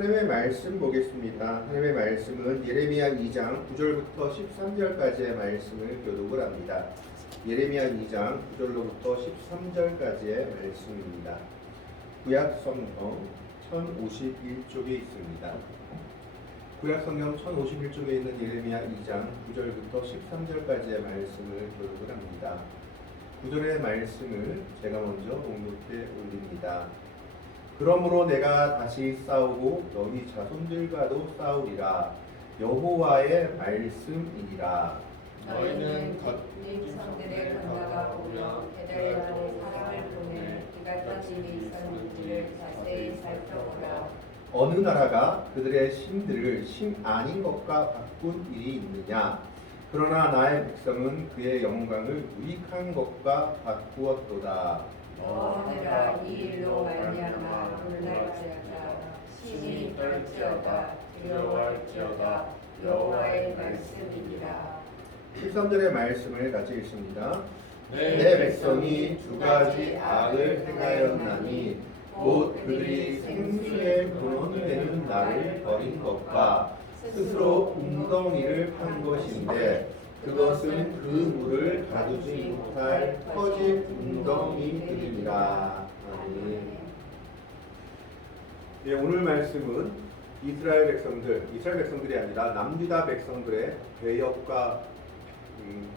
하나님의 말씀 보겠습니다. 하나님의 말씀은 예레미야 2장 9절부터 13절까지의 말씀을 교독을 합니다. 예레미야 2장 9절로부터 13절까지의 말씀입니다. 구약성경 1051쪽에 있습니다. 구약성경 1051쪽에 있는 예레미야 2장 9절부터 13절까지의 말씀을 교독을 합니다. 9절의 말씀을 제가 먼저 봉독해 올립니다. 그러므로 내가 다시 싸우고 너희 자손들과도 싸우리라. 여호와의 말씀이니라. 너희는 네 조상들의 건너가 오며 게달라로 사람을 보내 그가 어떤 일이 있었는지를 자세히 살펴보라. 어느 나라가 그들의 신들을 신 아닌 것과 바꾼 일이 있느냐? 그러나 나의 백성은 그의 영광을 유익한 것과 바꾸었도다. 너희가 이 일로 말미암아 놀랄지어다. 신이 떨지어다. 두려워할지어다. 여호와의 말씀이니라. 13절의 말씀을 같이 읽습니다. 내 내 백성이 두 가지 악을 행하였나니 곧 그들이 생수의 근원이 되는 나를 버린 것과 스스로 웅덩이를 판 것인데 그것은 그 물을 가두지 못할 터진 웅덩이들이니라. 아멘. 예, 오늘 말씀은 이스라엘 백성들이 아니라 남유다 백성들의 배역과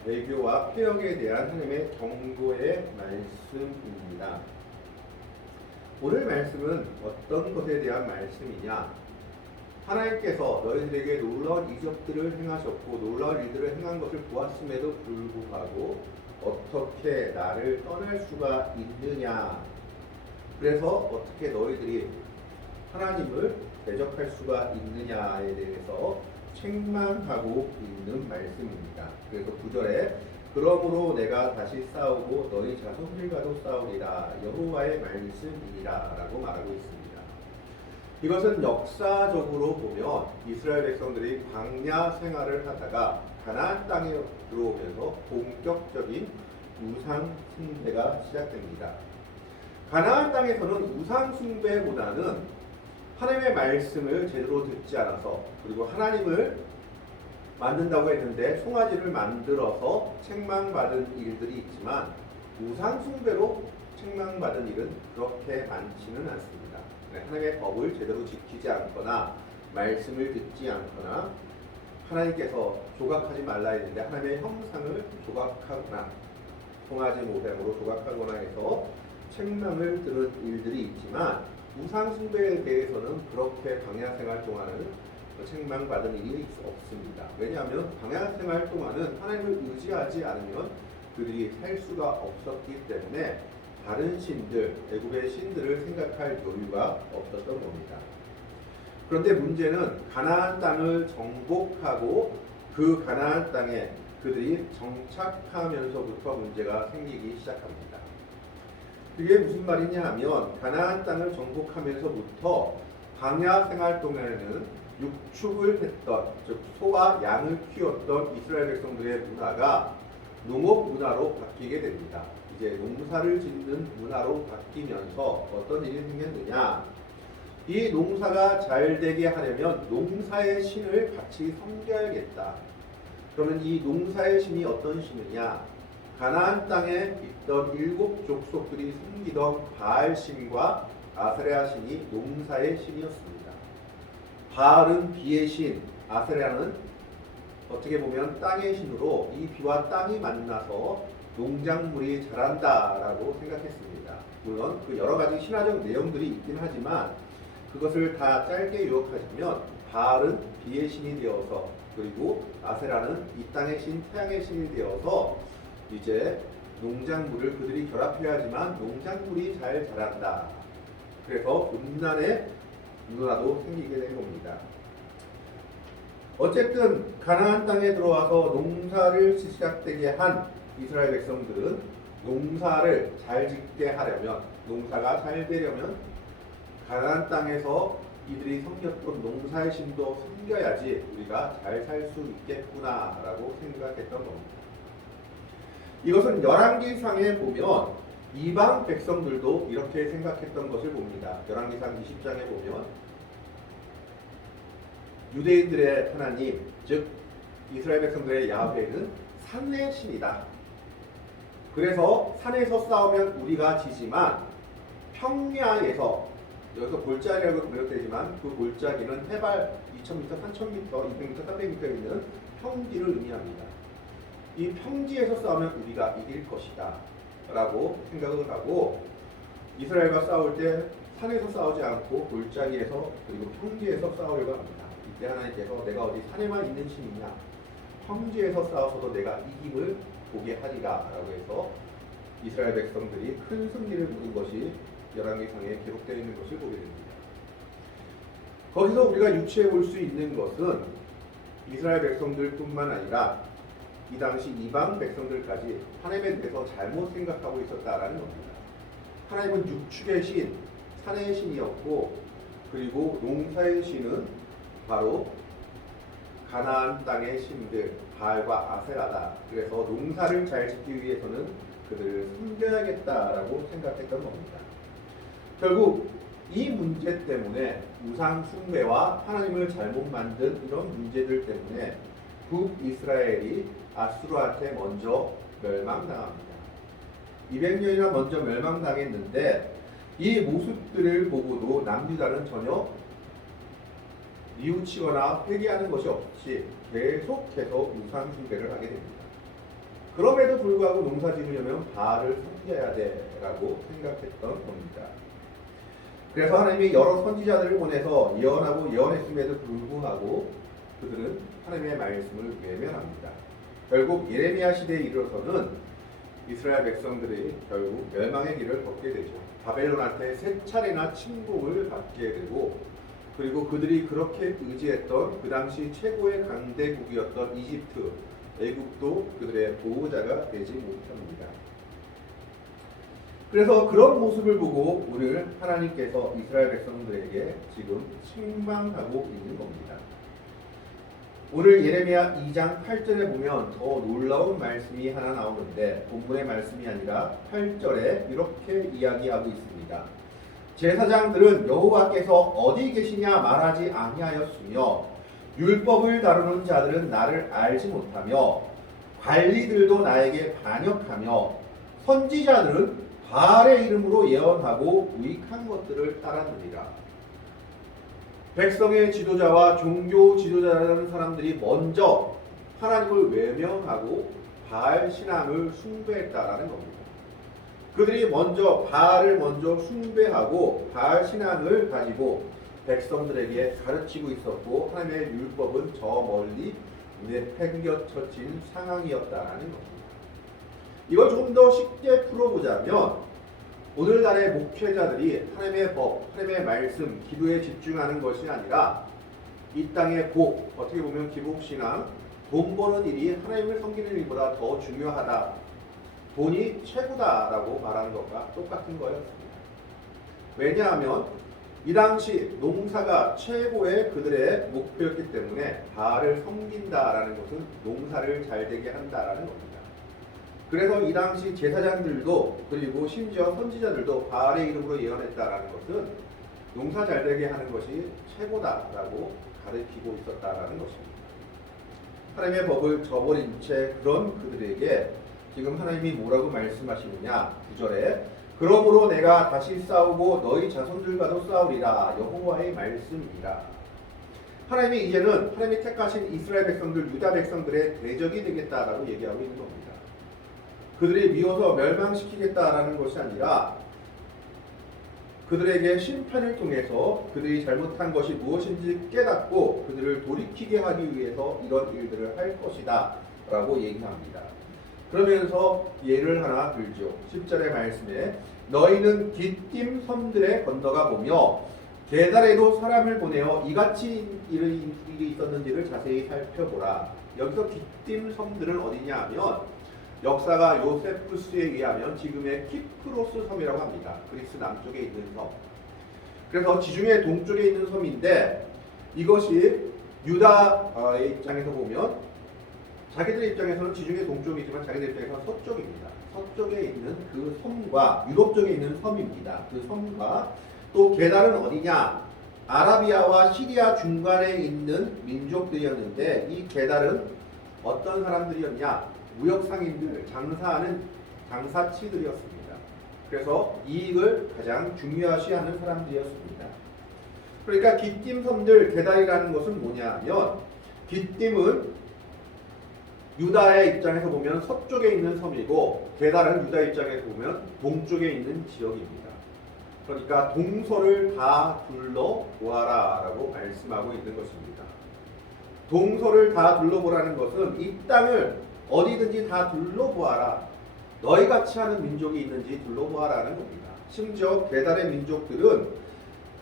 배교와 폐역에 대한 하나님의 경고의 말씀입니다. 오늘 말씀은 어떤 것에 대한 말씀이냐? 하나님께서 너희들에게 놀라운 이적들을 행하셨고 놀라운 일들을 행한 것을 보았음에도 불구하고 어떻게 나를 떠날 수가 있느냐? 그래서 어떻게 너희들이 하나님을 대적할 수가 있느냐에 대해서 책망하고 있는 말씀입니다. 그래서 9절에 그러므로 내가 다시 싸우고 너희 자손들과도 싸우리라. 여호와의 말씀이니라 라고 말하고 있습니다. 이것은 역사적으로 보면 이스라엘 백성들이 광야 생활을 하다가 가나안 땅에 들어오면서 본격적인 우상 숭배가 시작됩니다. 가나안 땅에서는 우상 숭배보다는 하나님의 말씀을 제대로 듣지 않아서 그리고 하나님을 만든다고 했는데 송아지를 만들어서 책망받은 일들이 있지만 우상 숭배로 책망받은 일은 그렇게 많지는 않습니다. 하나님의 법을 제대로 지키지 않거나 말씀을 듣지 않거나 하나님께서 조각하지 말라 했는데 하나님의 형상을 조각하거나 송아지 모양으로 조각하거나 해서 책망을 들은 일들이 있지만 우상 숭배에 대해서는 그렇게 광야 생활 동안은 책망받은 일이 없습니다. 왜냐하면 광야 생활 동안은 하나님을 의지하지 않으면 그들이 살 수가 없었기 때문에 다른 신들, 애굽의 신들을 생각할 여유가 없었던 겁니다. 그런데 문제는 가나안 땅을 정복하고 그 가나안 땅에 그들이 정착하면서부터 문제가 생기기 시작합니다. 그게 무슨 말이냐 하면 가나안 땅을 정복하면서부터 광야 생활 동안에는 육축을 했던 즉 소와 양을 키웠던 이스라엘 백성들의 문화가 농업 문화로 바뀌게 됩니다. 이제 농사를 짓는 문화로 바뀌면서 어떤 일이 생겼느냐? 이 농사가 잘 되게 하려면 농사의 신을 같이 섬겨야겠다. 그러면 이 농사의 신이 어떤 신이냐? 가나안 땅에 있던 7 족속들이 섬기던 바알 신과 아세라 신이 농사의 신이었습니다. 바알은 비의 신, 아세라는 어떻게 보면 땅의 신으로 이 비와 땅이 만나서 농작물이 자란다라고 생각했습니다. 물론 그 여러 가지 신화적 내용들이 있긴 하지만 그것을 다 짧게 요약하자면 바알은 비의 신이 되어서 그리고 아세라는 이 땅의 신, 태양의 신이 되어서 이제 농작물을 그들이 결합해야지만 농작물이 잘 자란다. 그래서 음란의 문화도 생기게 된 겁니다. 어쨌든 가나안 땅에 들어와서 농사를 시작되게 한 이스라엘 백성들은 농사를 잘 짓게 하려면 농사가 잘 되려면 가나안 땅에서 이들이 섬겼던 농사의 신도 섬겨야지 우리가 잘 살 수 있겠구나라고 생각했던 겁니다. 이것은 열왕기상에 보면 이방 백성들도 이렇게 생각했던 것을 봅니다. 열왕기상 20장에 보면 유대인들의 하나님, 즉 이스라엘 백성들의 야훼는 산의 신이다. 그래서 산에서 싸우면 우리가 지지만 평야에서, 여기서 골짜기라고 번역되지만 그 골짜기는 해발 2000m, 3000m, 200m, 300m 있는 평지를 의미합니다. 이 평지에서 싸우면 우리가 이길 것이다 라고 생각을 하고, 이스라엘과 싸울 때 산에서 싸우지 않고 골짜기에서 그리고 평지에서 싸우려고 합니다. 이때 하나님께서 내가 어디 산에만 있는 신이냐, 평지에서 싸워서도 내가 이김을 보게 하리라 라고 해서 이스라엘 백성들이 큰 승리를 거둔 것이 열왕기상에 기록되어 있는 것을 보게 됩니다. 거기서 우리가 유추해 볼 수 있는 것은 이스라엘 백성들뿐만 아니라 이 당시 이방 백성들까지 하나님에 대해서 잘못 생각하고 있었다라는 겁니다. 하나님은 육축의 신, 산의 신이었고, 그리고 농사의 신은 바로 가나안 땅의 신들 바알과 아세라다. 그래서 농사를 잘 짓기 위해서는 그들을 섬겨야겠다라고 생각했던 겁니다. 결국 이 문제 때문에 우상 숭배와 하나님을 잘못 만든 이런 문제들 때문에 북이스라엘이 아수르한테 먼저 멸망당합니다. 200년이나 먼저 멸망당했는데 이 모습들을 보고도 남유다는 전혀 뉘우치거나 회개하는 것이 없이 계속해서 우상 숭배를 하게 됩니다. 그럼에도 불구하고 농사 지으려면 바알을 섬겨야 돼라고 생각했던 겁니다. 그래서 하나님이 여러 선지자들을 보내서 예언하고 예언했음에도 불구하고 그들은 하나님의 말씀을 외면합니다. 결국 예레미야 시대에 이르러서는 이스라엘 백성들이 결국 멸망의 길을 걷게 되죠. 바벨론한테 세 차례나 침공을 받게 되고, 그리고 그들이 그렇게 의지했던 그 당시 최고의 강대국이었던 이집트, 애국도 그들의 보호자가 되지 못합니다. 그래서 그런 모습을 보고 오늘 하나님께서 이스라엘 백성들에게 지금 책망하고 있는 겁니다. 오늘 예레미야 2장 8절에 보면 더 놀라운 말씀이 하나 나오는데, 본문의 말씀이 아니라 8절에 이렇게 이야기하고 있습니다. 제사장들은 여호와께서 어디 계시냐 말하지 아니하였으며, 율법을 다루는 자들은 나를 알지 못하며, 관리들도 나에게 반역하며, 선지자들은 바알의 이름으로 예언하고 무익한 것들을 따랐느니라. 백성의 지도자와 종교 지도자라는 사람들이 먼저 하나님을 외면하고 바알 신앙을 숭배했다라는 겁니다. 그들이 먼저 바알을 숭배하고 바알 신앙을 가지고 백성들에게 가르치고 있었고, 하나님의 율법은 저 멀리 내팽겨쳐진 상황이었다라는 겁니다. 이걸 조금 더 쉽게 풀어보자면, 오늘날의 목회자들이 하나님의 법, 하나님의 말씀, 기도에 집중하는 것이 아니라 이 땅의 복, 어떻게 보면 기복신앙, 돈 버는 일이 하나님을 섬기는 일보다 더 중요하다, 돈이 최고다라고 말하는 것과 똑같은 거였습니다. 왜냐하면 이 당시 농사가 최고의 그들의 목표였기 때문에 바알을 섬긴다라는 것은 농사를 잘 되게 한다라는 겁니다. 그래서 이 당시 제사장들도 그리고 심지어 선지자들도 바알의 이름으로 예언했다라는 것은 농사 잘 되게 하는 것이 최고다라고 가르치고 있었다라는 것입니다. 하나님의 법을 저버린 채 그런 그들에게 지금 하나님이 뭐라고 말씀하시느냐, 9절에 그러므로 내가 다시 싸우고 너희 자손들과도 싸우리라, 여호와의 말씀이라. 하나님이 이제는 하나님이 택하신 이스라엘 백성들, 유다 백성들의 대적이 되겠다라고 얘기하고 있는 겁니다. 그들이 미워서 멸망시키겠다라는 것이 아니라 그들에게 심판을 통해서 그들이 잘못한 것이 무엇인지 깨닫고 그들을 돌이키게 하기 위해서 이런 일들을 할 것이다 라고 얘기합니다. 그러면서 예를 하나 들죠. 10절의 말씀에 너희는 깃딤 섬들에 건너가 보며 게달에도 사람을 보내어 이같이 일이 있었는지를 자세히 살펴보라. 여기서 깃딤 섬들은 어디냐 하면 역사가 요세푸스에 의하면 지금의 키프로스 섬이라고 합니다. 그리스 남쪽에 있는 섬. 그래서 지중해 동쪽에 있는 섬인데, 이것이 유다의 입장에서 보면 자기들 입장에서는 지중해 동쪽이지만 자기들 입장에서는 서쪽입니다. 서쪽에 있는 그 섬과 유럽 쪽에 있는 섬입니다. 그 섬과 또 게달은 어디냐? 아라비아와 시리아 중간에 있는 민족들이었는데 이 게달은 어떤 사람들이었냐? 무역 상인들, 장사하는 장사치들이었습니다. 그래서 이익을 가장 중요시하는 사람들이었습니다. 그러니까 기띔 섬들 게달이라는 것은 뭐냐면 기띔은 유다의 입장에서 보면 서쪽에 있는 섬이고 게달은 유다 입장에서 보면 동쪽에 있는 지역입니다. 그러니까 동서를 다 둘러보아라 라고 말씀하고 있는 것입니다. 동서를 다 둘러보라는 것은 이 땅을 어디든지 다 둘러보아라. 너희같이 하는 민족이 있는지 둘러보아라는 겁니다. 심지어 게달의 민족들은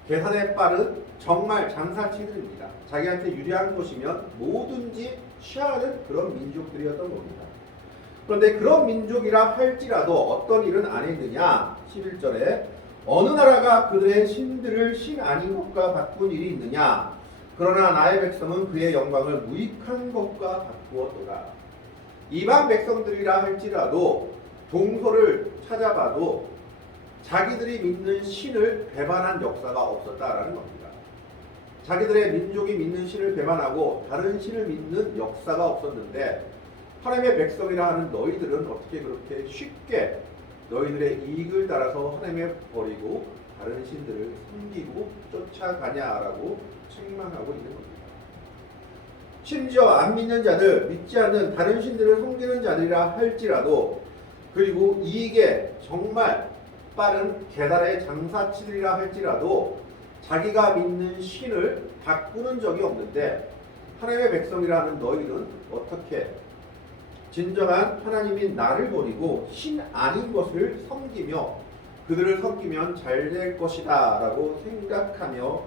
계산에 빠른 정말 장사치들입니다. 자기한테 유리한 곳이면 뭐든지 취하는 그런 민족들이었던 겁니다. 그런데 그런 민족이라 할지라도 어떤 일은 안 했느냐? 11절에 어느 나라가 그들의 신들을 신 아닌 것과 바꾼 일이 있느냐? 그러나 나의 백성은 그의 영광을 무익한 것과 바꾸었도다. 이방 백성들이라 할지라도 동서를 찾아봐도 자기들이 믿는 신을 배반한 역사가 없었다라는 겁니다. 자기들의 민족이 믿는 신을 배반하고 다른 신을 믿는 역사가 없었는데 하나님의 백성이라 하는 너희들은 어떻게 그렇게 쉽게 너희들의 이익을 따라서 하나님을 버리고 다른 신들을 섬기고 쫓아가냐라고 책망하고 있는 겁니다. 심지어 안 믿는 자들, 믿지 않는 다른 신들을 섬기는 자들이라 할지라도 그리고 이익에 정말 빠른 게달의 장사치들이라 할지라도 자기가 믿는 신을 바꾸는 적이 없는데 하나님의 백성이라는 너희는 어떻게 진정한 하나님인 나를 버리고 신 아닌 것을 섬기며 그들을 섬기면 잘 될 것이다 라고 생각하며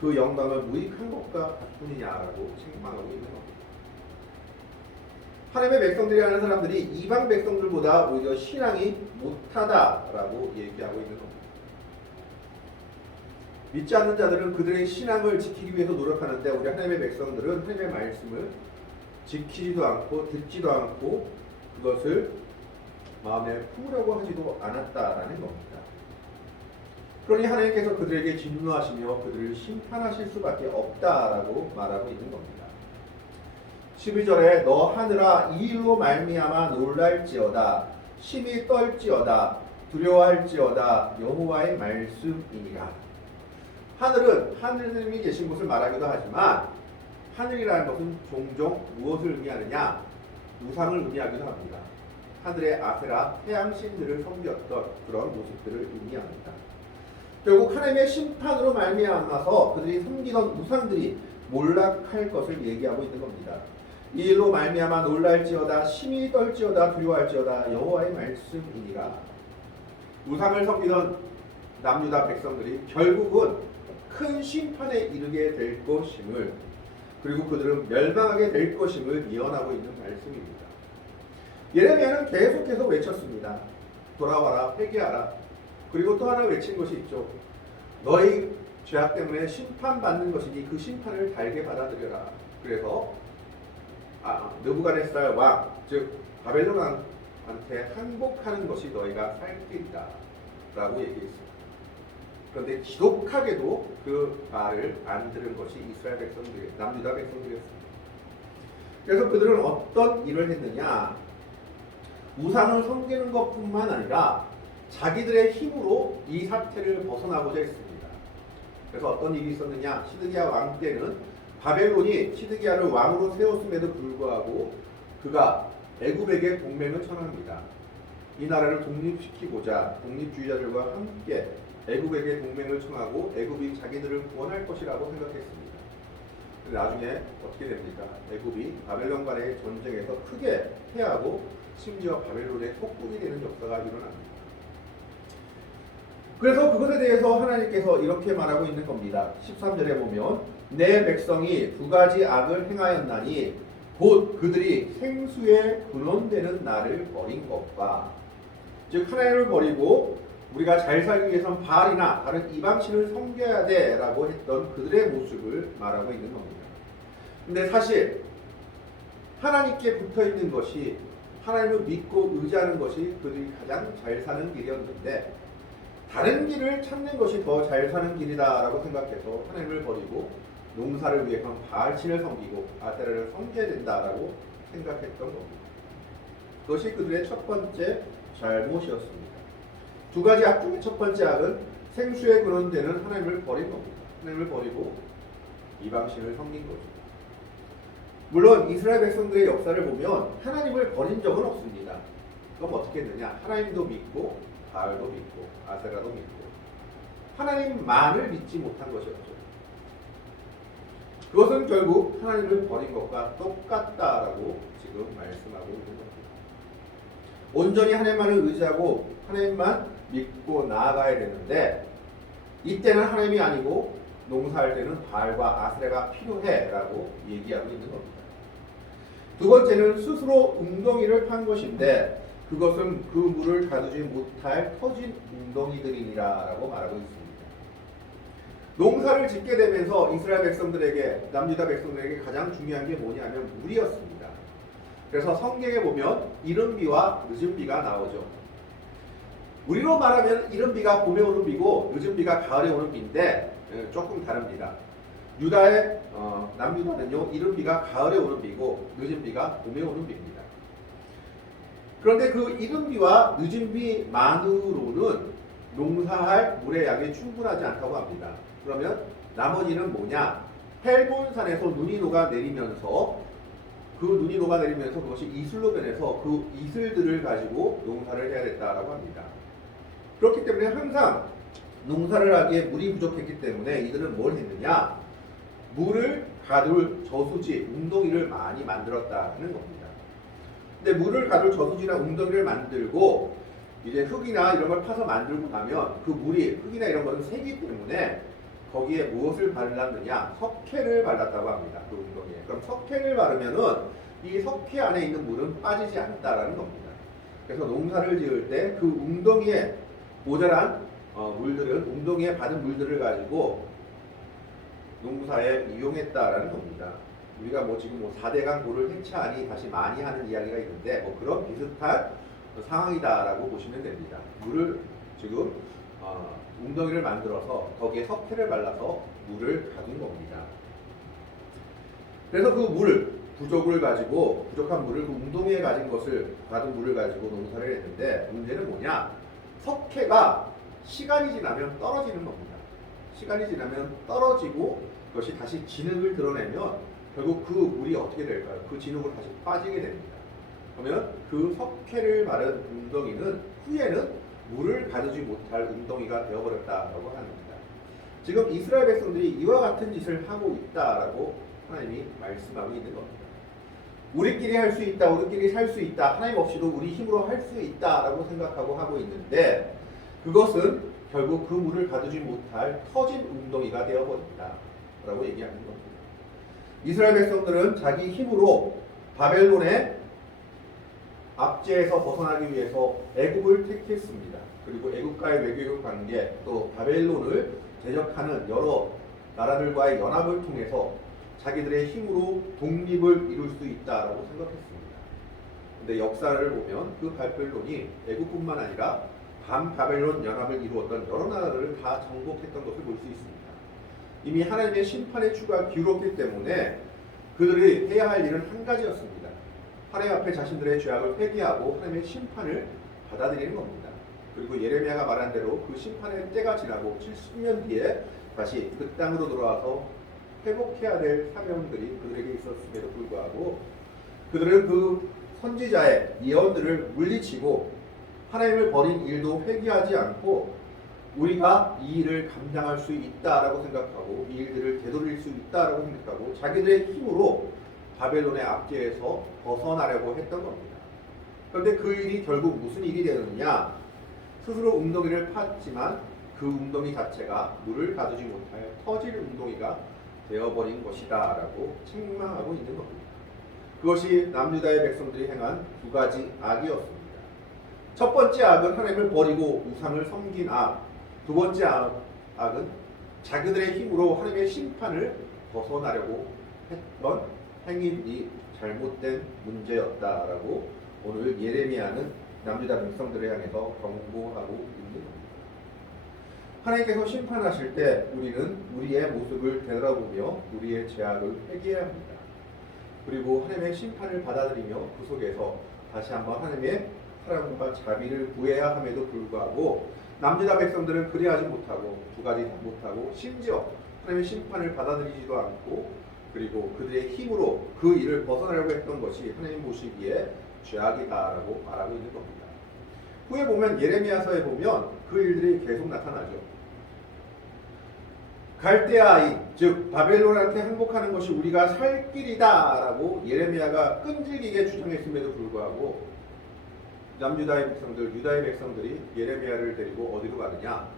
그 영광을 무익한 것과 바꾸느냐라고 책망하고 있는 겁니다. 하나님의 백성들이라는 사람들이 이방 백성들보다 오히려 신앙이 못하다라고 얘기하고 있는 겁니다. 믿지 않는 자들은 그들의 신앙을 지키기 위해서 노력하는데 우리 하나님의 백성들은 하나님의 말씀을 지키지도 않고 듣지도 않고 그것을 마음에 품으려고 하지도 않았다라는 겁니다. 그러니 하나님께서 그들에게 진노하시며 그들을 심판하실 수밖에 없다라고 말하고 있는 겁니다. 12절에 너 하늘아 이 일로 말미암아 놀랄지어다 심히 떨지어다 두려워할지어다 여호와의 말씀이니라. 하늘은 하느님이 계신 곳을 말하기도 하지만 하늘이라는 것은 종종 무엇을 의미하느냐? 우상을 의미하기도 합니다. 하늘의 아세라 태양신들을 섬겼던 그런 모습들을 의미합니다. 결국 하나님의 심판으로 말미암아서 그들이 섬기던 우상들이 몰락할 것을 얘기하고 있는 겁니다. 이 일로 말미암아 놀랄지어다 심히 떨지어다 두려워할지어다 여호와의 말씀이니라. 우상을 섬기던 남유다 백성들이 결국은 큰 심판에 이르게 될 것임을 그리고 그들은 멸망하게 될 것임을 예언하고 있는 말씀입니다. 예레미야는 계속해서 외쳤습니다. 돌아와라 회개하라. 그리고 또 하나 외친 것이 있죠. 너희 죄악 때문에 심판받는 것이니 그 심판을 달게 받아들여라. 그래서 느부갓네살 왕, 즉 바벨론한테 항복하는 것이 너희가 살 길이다 라고 얘기했습니다. 그런데 지독하게도 그 말을 안 들은 것이 이스라엘 백성들, 남유다 백성들이었습니다. 그래서 그들은 어떤 일을 했느냐? 우상을 섬기는 것뿐만 아니라 자기들의 힘으로 이 사태를 벗어나고자 했습니다. 그래서 어떤 일이 있었느냐? 시드기야 왕 때는 바벨론이 시드기야를 왕으로 세웠음에도 불구하고 그가 애굽에게 동맹을 청합니다. 이 나라를 독립시키고자 독립주의자들과 함께 애굽에게 동맹을 청하고 애굽이 자기들을 구원할 것이라고 생각했습니다. 나중에 어떻게 됩니까? 애굽이 바벨론과의 전쟁에서 크게 패하고 심지어 바벨론의 속국이 되는 역사가 일어납니다. 그래서 그것에 대해서 하나님께서 이렇게 말하고 있는 겁니다. 13절에 보면 내 백성이 두 가지 악을 행하였나니 곧 그들이 생수에 근원되는 나를 버린 것과 즉 하나님을 버리고 우리가 잘 살기 위해서는 바알이나 다른 이방신을 섬겨야 돼 라고 했던 그들의 모습을 말하고 있는 겁니다. 근데 사실 하나님께 붙어있는 것이 하나님을 믿고 의지하는 것이 그들이 가장 잘 사는 길이었는데 다른 길을 찾는 것이 더 잘 사는 길이다라고 생각해서 하나님을 버리고 농사를 위해서 바알신을 섬기고 아세라를 섬겨야 된다라고 생각했던 겁니다. 그것이 그들의 첫 번째 잘못이었습니다. 두 가지 악 중에 첫 번째 악은 생수의 근원되는 하나님을 버린 겁니다. 하나님을 버리고 이방신을 섬긴 거죠. 물론 이스라엘 백성들의 역사를 보면 하나님을 버린 적은 없습니다. 그럼 어떻게 했느냐? 하나님도 믿고 바알도 믿고 아세라도 믿고 하나님만을 믿지 못한 것이었죠. 그것은 결국 하나님을 버린 것과 똑같다라고 지금 말씀하고 있는 겁니다. 온전히 하나님만을 의지하고 하나님만 믿고 나아가야 되는데 이때는 하나님이 아니고 농사할 때는 바알과 아세라가 필요해라고 얘기하고 있는 겁니다. 두 번째는 스스로 웅덩이를 판 것인데 그것은 그 물을 가두지 못할 터진 웅덩이들이니라라고 말하고 있습니다. 농사를 짓게 되면서 이스라엘 백성들에게 남유다 백성들에게 가장 중요한 게 뭐냐면 물이었습니다. 그래서 성경에 보면 이른 비와 늦은 비가 나오죠. 우리로 말하면 이른 비가 봄에 오는 비고 늦은 비가 가을에 오는 비인데 조금 다릅니다. 유다의 남유다는요 이른 비가 가을에 오는 비고 늦은 비가 봄에 오는 비입니다. 그런데 그 이른 비와 늦은 비만으로는 농사할 물의 양이 충분하지 않다고 합니다. 그러면 나머지는 뭐냐? 헬본산에서 눈이 녹아내리면서 그 눈이 녹아내리면서 그것이 이슬로 변해서 그 이슬들을 가지고 농사를 해야 됐다라고 합니다. 그렇기 때문에 항상 농사를 하기에 물이 부족했기 때문에 이들은 뭘 했느냐? 물을 가둘 저수지, 웅덩이를 많이 만들었다는 겁니다. 근데 물을 가둘 저수지나 웅덩이를 만들고 이제 흙이나 이런 걸 파서 만들고 나면 그 물이 흙이나 이런 것은 새기 때문에 거기에 무엇을 발랐느냐? 석회를 발랐다고 합니다. 그 웅덩이에. 그럼 석회를 바르면은 이 석회 안에 있는 물은 빠지지 않는다라는 겁니다. 그래서 농사를 지을 때 그 웅덩이에 모자란 물들은 웅덩이에 받은 물들을 가지고 농사에 이용했다라는 겁니다. 우리가 지금 4대강 물을 해체하니 다시 많이 하는 이야기가 있는데 그런 비슷한 상황이다라고 보시면 됩니다. 물을 지금 웅덩이를 만들어서 거기에 석회를 발라서 물을 가둔 겁니다. 그래서 그 물 부족을 가지고 부족한 물을 그 웅덩이에 가진 것을 가둔 물을 가지고 농사를 했는데 문제는 뭐냐? 석회가 시간이 지나면 떨어지는 겁니다. 시간이 지나면 떨어지고 그것이 다시 진흙을 드러내면 결국 그 물이 어떻게 될까요? 그 진흙으로 다시 빠지게 됩니다. 그러면 그 석회를 바른 웅덩이는 후에는 물을 가두지 못할 웅덩이가 되어버렸다라고 합니다. 지금 이스라엘 백성들이 이와 같은 짓을 하고 있다라고 하나님이 말씀하고 있는 겁니다. 우리끼리 할 수 있다, 우리끼리 살 수 있다, 하나님 없이도 우리 힘으로 할 수 있다라고 생각하고 하고 있는데 그것은 결국 그 물을 가두지 못할 터진 웅덩이가 되어버린다라고 얘기하는 겁니다. 이스라엘 백성들은 자기 힘으로 바벨론의 압제에서 벗어나기 위해서 애굽을 택했습니다. 그리고 애굽과의 외교적 관계 또 바벨론을 대적하는 여러 나라들과의 연합을 통해서 자기들의 힘으로 독립을 이룰 수 있다라고 생각했습니다. 근데 역사를 보면 그 바벨론이 애굽뿐만 아니라 반바벨론 연합을 이루었던 여러 나라들을 다 정복했던 것을 볼 수 있습니다. 이미 하나님의 심판의 추가 기울었기 때문에 그들이 해야 할 일은 한 가지였습니다. 하나님 앞에 자신들의 죄악을 회개하고 하나님의 심판을 받아들이는 겁니다. 그리고 예레미야가 말한 대로 그 심판의 때가 지나고 70년 뒤에 다시 그 땅으로 돌아와서 회복해야 될 사명들이 그들에게 있었음에도 불구하고 그들은 그 선지자의 예언들을 물리치고 하나님을 버린 일도 회개하지 않고 우리가 이 일을 감당할 수 있다라고 생각하고 이 일들을 되돌릴 수 있다라고 생각하고 자기들의 힘으로 바벨론의 압제에서 벗어나려고 했던 겁니다. 그런데 그 일이 결국 무슨 일이 되느냐? 스스로 웅덩이를 팠지만 그 웅덩이 자체가 물을 가두지 못할 터질 웅덩이가 되어버린 것이다 라고 책망하고 있는 겁니다. 그것이 남유다의 백성들이 행한 두 가지 악이었습니다. 첫 번째 악은 하나님을 버리고 우상을 섬긴 악, 두 번째 악은 자기들의 힘으로 하나님의 심판을 벗어나려고 했던 행인이 잘못된 문제였다라고 오늘 예레미야는 남유다 백성들을 향해서 경고하고 있는 겁니다. 하나님께서 심판하실 때 우리는 우리의 모습을 되돌아보며 우리의 죄악을 회개해야 합니다. 그리고 하나님의 심판을 받아들이며 그 속에서 다시 한번 하나님의 사랑과 자비를 구해야 함에도 불구하고 남유다 백성들은 그리하지 못하고 두 가지 다 못하고 심지어 하나님의 심판을 받아들이지도 않고 그리고 그들의 힘으로 그 일을 벗어나려고 했던 것이 하나님 보시기에 죄악이다라고 말하고 있는 겁니다. 후에 보면 예레미야서에 보면 그 일들이 계속 나타나죠. 갈대아인 즉 바벨론한테 항복하는 것이 우리가 살 길이다라고 예레미야가 끈질기게 주장했음에도 불구하고 남유다의 백성들, 유다의 백성들이 예레미야를 데리고 어디로 가느냐?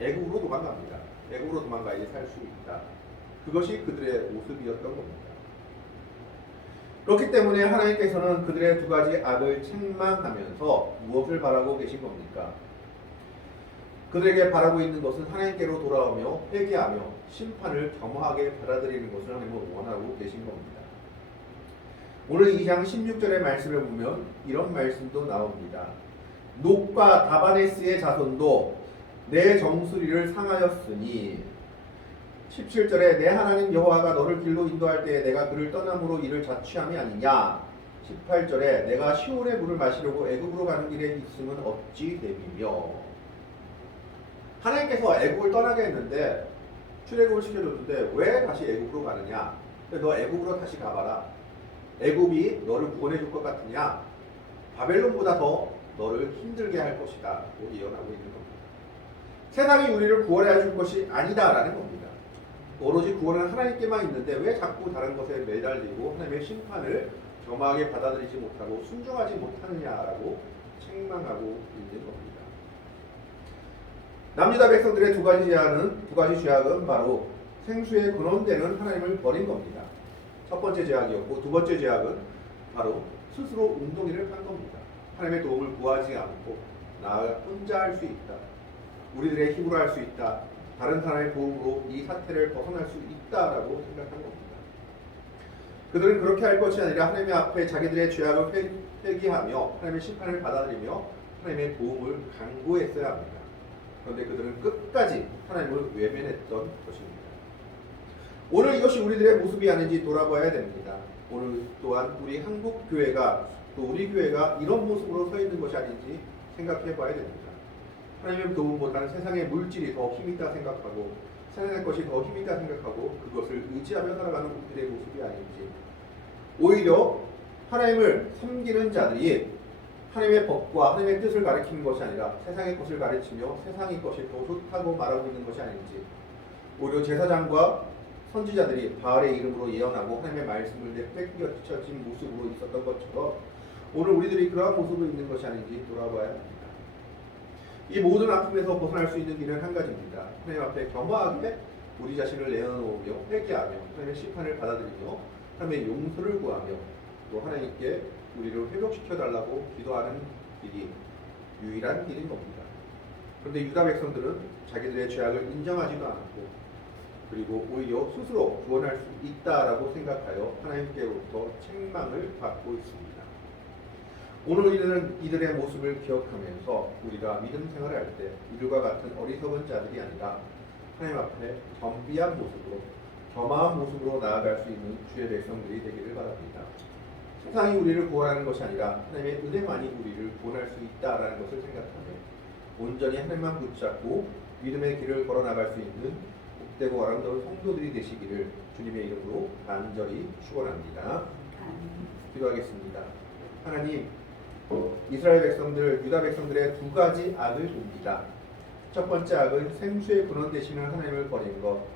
애굽으로 도망갑니다. 애굽으로 도망가야지 살 수 있다. 그것이 그들의 모습이었던 겁니다. 그렇기 때문에 하나님께서는 그들의 두 가지 악을 책망하면서 무엇을 바라고 계신 겁니까? 그들에게 바라고 있는 것은 하나님께로 돌아오며 회개하며 심판을 겸허하게 받아들이는 것을 하나님은 원하고 계신 겁니다. 오늘 2장 16절의 말씀을 보면 이런 말씀도 나옵니다. 녹과 다바네스의 자손도 내 정수리를 상하였으니 17절에 내 하나님 여호와가 너를 길로 인도할 때에 내가 그를 떠남으로 이를 자취함이 아니냐. 18절에 내가 시온의 물을 마시려고 애굽으로 가는 길에 있음은 어찌 됨이며. 하나님께서 애굽을 떠나게 했는데 출애굽을 시켜줬는데 왜 다시 애굽으로 가느냐. 너 애굽으로 다시 가봐라. 애굽이 너를 구원해 줄 것 같으냐. 바벨론보다 더 너를 힘들게 할 것이다 라고 예언하고 있는 겁니다. 세상이 우리를 구원해 줄 것이 아니다라는 겁니다. 오로지 구원은 하나님께만 있는데 왜 자꾸 다른 것에 매달리고 하나님의 심판을 겸허하게 받아들이지 못하고 순종하지 못하느냐라고 책망하고 있는 겁니다. 남유다 백성들의 두 가지 죄악은 바로 생수의 근원되는 하나님을 버린 겁니다. 첫 번째 죄악이었고 두 번째 죄악은 바로 스스로 웅덩이를 판 겁니다. 하나님의 도움을 구하지 않고 나 혼자 할 수 있다. 우리들의 힘으로 할 수 있다. 다른 사람의 도움으로 이 사태를 벗어날 수 있다라고 생각한 겁니다. 그들은 그렇게 할 것이 아니라 하나님 앞에 자기들의 죄악을 회개하며 하나님의 심판을 받아들이며 하나님의 도움을 간구했어야 합니다. 그런데 그들은 끝까지 하나님을 외면했던 것입니다. 오늘 이것이 우리들의 모습이 아닌지 돌아봐야 됩니다. 오늘 또한 우리 한국교회가 또 우리 교회가 이런 모습으로 서 있는 것이 아닌지 생각해 봐야 됩니다. 하나님의 도움보다는 세상의 물질이 더 힘있다 생각하고 세상의 것이 더 힘있다 생각하고 그것을 의지하며 살아가는 우리들의 모습이 아닌지, 오히려 하나님을 섬기는 자들이 하나님의 법과 하나님의 뜻을 가리키는 것이 아니라 세상의 것을 가르치며 세상의 것이 더 좋다고 말하고 있는 것이 아닌지, 오히려 제사장과 선지자들이 바알의 이름으로 예언하고 하나님의 말씀을 내팽겨쳐진 모습으로 있었던 것처럼 오늘 우리들이 그러한 모습으로 있는 것이 아닌지 돌아봐야 합니다. 이 모든 아픔에서 벗어날 수 있는 길은 한 가지입니다. 하나님 앞에 겸허하게 우리 자신을 내어놓으며 회개하며 하나님의 심판을 받아들이며 하나님의 용서를 구하며 또 하나님께 우리를 회복시켜달라고 기도하는 길이 유일한 길인 겁니다. 그런데 유다 백성들은 자기들의 죄악을 인정하지도 않았고 그리고 오히려 스스로 구원할 수 있다라고 생각하여 하나님께로부터 책망을 받고 있습니다. 오늘 우리는 이들의 모습을 기억하면서 우리가 믿음 생활을 할 때 이들과 같은 어리석은 자들이 아니라 하나님 앞에 겸비한 모습으로 겸허한 모습으로 나아갈 수 있는 주의 백성들이 되기를 바랍니다. 세상이 우리를 구원하는 것이 아니라 하나님의 은혜만이 우리를 구원할 수 있다라는 것을 생각하며 온전히 하나님만 붙잡고 믿음의 길을 걸어나갈 수 있는 복되고 아름다운 성도들이 되시기를 주님의 이름으로 간절히 축원합니다. 기도하겠습니다. 하나님, 이스라엘 백성들, 유다 백성들의 두 가지 악을 봅니다. 첫 번째 악은 생수의 근원 되시는 하나님을 버린 것,